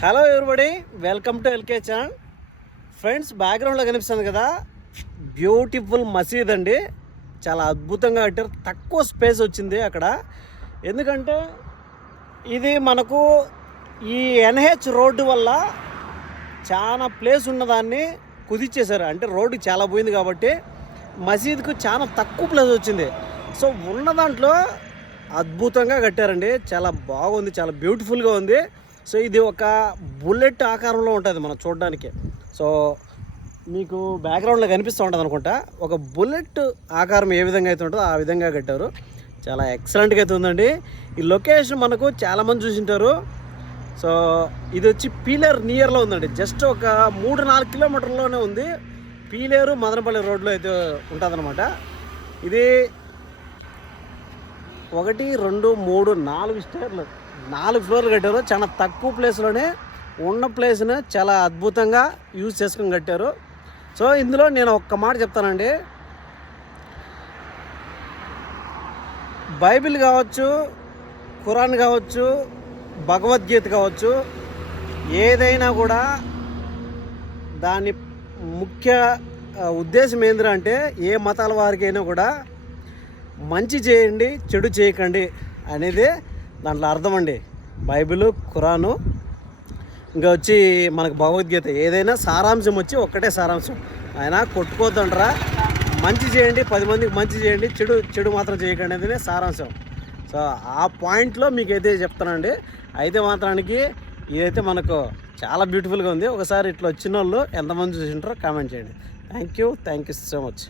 Hello everybody welcome to L K channel friends బ్యాక్గ్రౌండ్లో కనిపిస్తుంది కదా. బ్యూటిఫుల్ మసీద్ అండి. చాలా అద్భుతంగా కట్టారు తక్కువ స్పేస్ వచ్చింది అక్కడ. ఎందుకంటే ఇది మనకు ఈ ఎన్హెచ్ రోడ్డు వల్ల చాలా ప్లేస్ ఉన్నదాన్ని కుదిచ్చేశారు. అంటే రోడ్డు చాలా పోయింది కాబట్టి మసీద్కు చాలా తక్కువ ప్లేస్ వచ్చింది. సో ఉన్న దాంట్లో అద్భుతంగా కట్టారండి. చాలా బాగుంది. చాలా బ్యూటిఫుల్గా ఉంది. సో ఇది ఒక బుల్లెట్ ఆకారంలో ఉంటుంది మనం చూడడానికి. సో మీకు బ్యాక్గ్రౌండ్లో కనిపిస్తూ ఉంటుంది అనుకుంటా. ఒక బుల్లెట్ ఆకారం ఏ విధంగా అయితే ఉంటుందో ఆ విధంగా కట్టారు. చాలా ఎక్సలెంట్గా అయితే ఉందండి. ఈ లొకేషన్ మనకు చాలామంది చూసింటారు. సో ఇది వచ్చి పీలేరు నియర్లో ఉందండి. జస్ట్ ఒక మూడు నాలుగు కిలోమీటర్లోనే ఉంది. పీలేరు మదనపల్లి రోడ్లో అయితే ఉంటుందన్నమాట. ఇది ఒకటి రెండు మూడు నాలుగు స్టేర్లు. నాలుగు ఫ్లోర్లు కట్టారు. చాలా తక్కువ ప్లేస్లోనే ఉన్న ప్లేస్ని చాలా అద్భుతంగా యూజ్ చేసుకొని కట్టారు. సో ఇందులో నేను ఒక్క మాట చెప్తానండి. బైబిల్ కావచ్చు ఖురాన్ కావచ్చు భగవద్గీత కావచ్చు ఏదైనా కూడా దాని ముఖ్య ఉద్దేశం ఉద్దేశం అంటే ఏ మతాల వారికైనా కూడా మంచి చేయండి చెడు చేయకండి అనేది దాంట్లో అర్థం అండి. బైబిల్ ఖురాను ఇంకా వచ్చి మనకు భగవద్గీత. ఏదైనా సారాంశం వచ్చి ఒక్కటే సారాంశం. ఆయన కొట్టుకోద్దంటరా మంచి చేయండి పది మందికి మంచి చేయండి చెడు చెడు మాత్రం చేయకండి అనేది సారాంశం. సో ఆ పాయింట్లో మీకు అయితే చెప్తానండి. అయితే మాత్రానికి ఇదైతే మనకు చాలా బ్యూటిఫుల్గా ఉంది. ఒకసారి ఇట్లా వచ్చిన వాళ్ళు ఎంతమంది చూసింటారో కామెంట్ చేయండి. Thank you thank you so much.